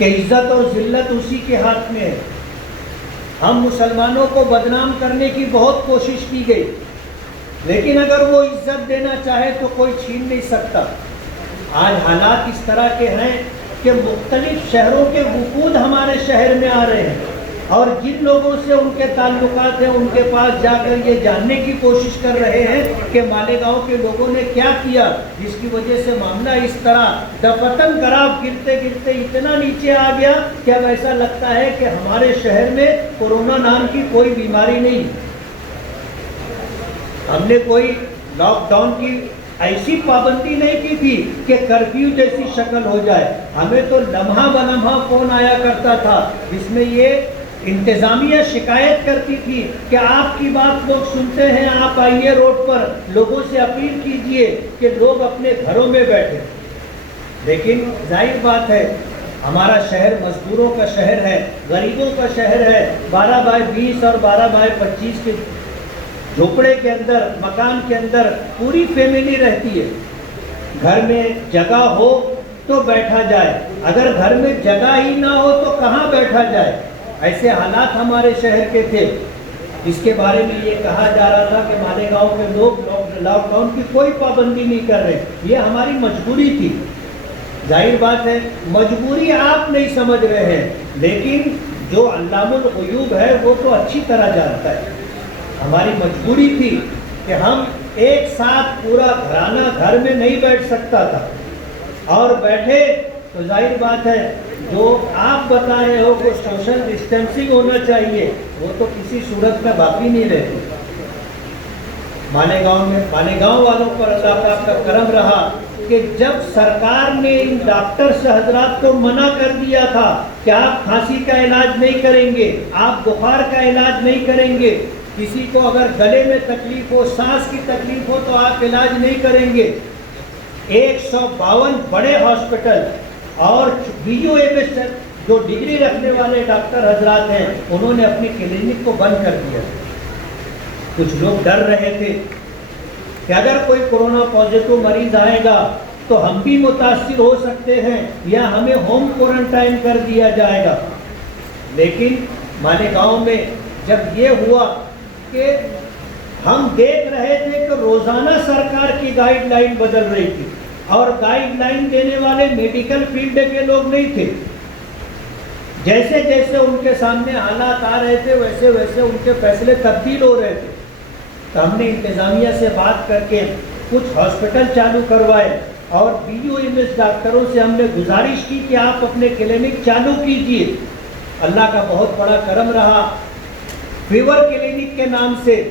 کہ عزت اور ذلت اسی کے ہاتھ میں ہے۔ ہم مسلمانوں کو بدنام کرنے کی بہت کوشش کی گئی، لیکن اگر وہ عزت دینا چاہے تو کوئی چھین نہیں سکتا۔ آج حالات اس طرح کے ہیں کہ مختلف شہروں کے وفود ہمارے شہر میں آ رہے ہیں، اور جن لوگوں سے ان کے تعلقات ہیں ان کے پاس جا کر یہ جاننے کی کوشش کر رہے ہیں کہ مالیگاؤں کے لوگوں نے کیا کیا، جس کی وجہ سے معاملہ اس طرح دفتن خراب گرتے گرتے اتنا نیچے آ گیا کہ اب ایسا لگتا ہے کہ ہمارے شہر میں کورونا نام کی کوئی بیماری نہیں۔ ہم نے کوئی لاک ڈاؤن کی ایسی پابندی نہیں کی تھی کہ کرفیو جیسی شکل ہو جائے۔ ہمیں تو لمحہ بلمحہ فون آیا کرتا تھا جس میں یہ انتظامیہ شکایت کرتی تھی کہ آپ کی بات لوگ سنتے ہیں، آپ آئیے روڈ پر، لوگوں سے اپیل کیجئے کہ لوگ اپنے گھروں میں بیٹھیں۔ لیکن ظاہر بات ہے ہمارا شہر مزدوروں کا شہر ہے، غریبوں کا شہر ہے۔ 12x20 اور 12x25 کے جھوپڑے کے اندر، مکان کے اندر پوری فیملی رہتی ہے۔ گھر میں جگہ ہو تو بیٹھا جائے، اگر گھر میں جگہ ہی نہ ہو تو کہاں بیٹھا جائے؟ ایسے حالات ہمارے شہر کے تھے، جس کے بارے میں یہ کہا جا رہا تھا کہ مالیگاؤں کے لوگ لاک ڈاؤن کی کوئی پابندی نہیں کر رہے، یہ ہماری مجبوری تھی۔ ظاہر بات ہے مجبوری آپ نہیں سمجھ رہے ہیں، لیکن جو علام الغیوب ہے وہ تو اچھی طرح جانتا ہے۔ ہماری مجبوری تھی کہ ہم ایک ساتھ پورا گھرانہ گھر میں نہیں بیٹھ سکتا تھا، اور بیٹھے تو ظاہر بات ہے جو آپ بتا رہے ہو کہ سوشل ڈسٹینسنگ ہونا چاہیے، وہ تو کسی صورت میں باقی نہیں رہتی۔ مالیگاؤں والوں پر اللہ پاک کا کرم رہا کہ جب سرکار نے ان ڈاکٹرز حضرات کو منع کر دیا تھا کہ آپ کھانسی کا علاج نہیں کریں گے، آپ بخار کا علاج نہیں کریں گے، کسی کو اگر گلے میں تکلیف ہو، سانس کی تکلیف ہو تو آپ علاج نہیں کریں گے، 152 بڑے ہاسپٹل اور BUMS جو ڈگری رکھنے والے ڈاکٹر حضرات ہیں انہوں نے اپنی کلینک کو بند کر دیا۔ کچھ لوگ ڈر رہے تھے کہ اگر کوئی کورونا پازیٹو مریض آئے گا تو ہم بھی متاثر ہو سکتے ہیں یا ہمیں ہوم کوارنٹائن کر دیا جائے گا۔ لیکن مالیگاؤں میں جب یہ ہوا کہ ہم دیکھ رہے تھے کہ روزانہ سرکار کی گائیڈ لائن بدل رہی تھی، اور گائیڈ لائن دینے والے میڈیکل فیلڈ کے لوگ نہیں تھے۔ جیسے جیسے ان کے سامنے حالات آ رہے تھے ویسے ویسے ان کے فیصلے تبدیل ہو رہے تھے۔ تو ہم نے انتظامیہ سے بات کر کے کچھ ہاسپٹل چالو کروائے، اور BUMS ڈاکٹروں سے ہم نے گزارش کی کہ آپ اپنے کلینک چالو کیجئے۔ اللہ کا بہت بڑا کرم رہا، فیور کلینک کے نام سے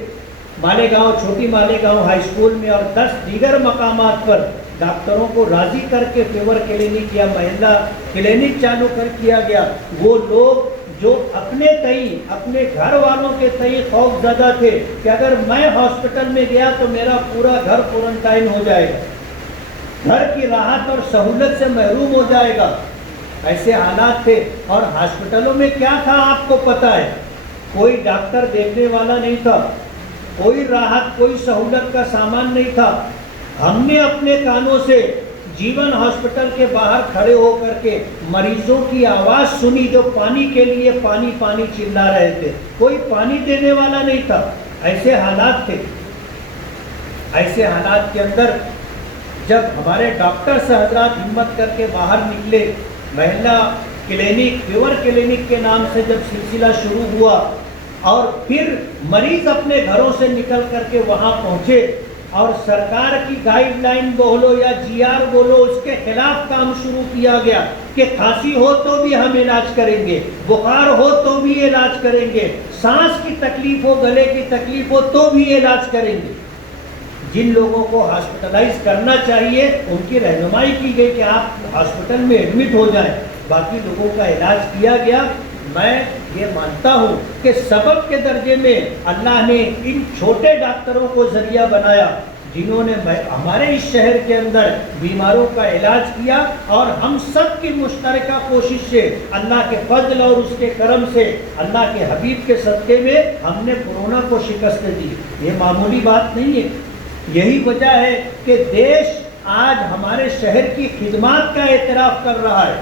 مالیگاؤں، چھوٹی مالیگاؤں ہائی اسکول میں اور 10 دیگر مقامات پر ڈاکٹروں کو راضی کر کے فیور کلینک یا محلہ کلینک چالو کر کیا گیا۔ وہ لوگ جو اپنے تئیں، اپنے گھر والوں کے تئیں خوف زدہ تھے کہ اگر میں ہاسپٹل میں گیا تو میرا پورا گھر کوارنٹائن ہو جائے گا، گھر کی راحت اور سہولت سے محروم ہو جائے گا، ایسے حالات تھے۔ اور ہاسپٹلوں میں کیا تھا آپ کو پتہ ہے، کوئی ڈاکٹر دیکھنے والا نہیں تھا، کوئی راحت کوئی سہولت کا سامان نہیں تھا۔ ہم نے اپنے کانوں سے جیون ہاسپٹل کے باہر کھڑے ہو کر کے مریضوں کی آواز سنی جو پانی کے لیے پانی پانی چلا رہے تھے، کوئی پانی دینے والا نہیں تھا۔ ایسے حالات تھے۔ ایسے حالات کے اندر جب ہمارے ڈاکٹرز حضرات ہمت کر کے باہر نکلے، محلہ کلینک، فیور کلینک کے نام سے جب سلسلہ شروع ہوا، اور پھر مریض اپنے گھروں سے نکل کر کے وہاں پہنچے، اور سرکار کی گائیڈ لائن بولو یا GR بولو اس کے خلاف کام شروع کیا گیا کہ کھانسی ہو تو بھی ہم علاج کریں گے، بخار ہو تو بھی علاج کریں گے، سانس کی تکلیف ہو، گلے کی تکلیف ہو تو بھی علاج کریں گے۔ جن لوگوں کو ہاسپٹلائز کرنا چاہیے ان کی رہنمائی کی گئی کہ آپ ہاسپٹل میں ایڈمٹ ہو جائیں، باقی لوگوں کا علاج کیا گیا۔ میں یہ مانتا ہوں کہ سبب کے درجے میں اللہ نے ان چھوٹے ڈاکٹروں کو ذریعہ بنایا جنہوں نے ہمارے اس شہر کے اندر بیماروں کا علاج کیا، اور ہم سب کی مشترکہ کوشش سے اللہ کے فضل اور اس کے کرم سے اللہ کے حبیب کے صدقے میں ہم نے کورونا کو شکست دی۔ یہ معمولی بات نہیں ہے۔ یہی وجہ ہے کہ دیش آج ہمارے شہر کی خدمات کا اعتراف کر رہا ہے۔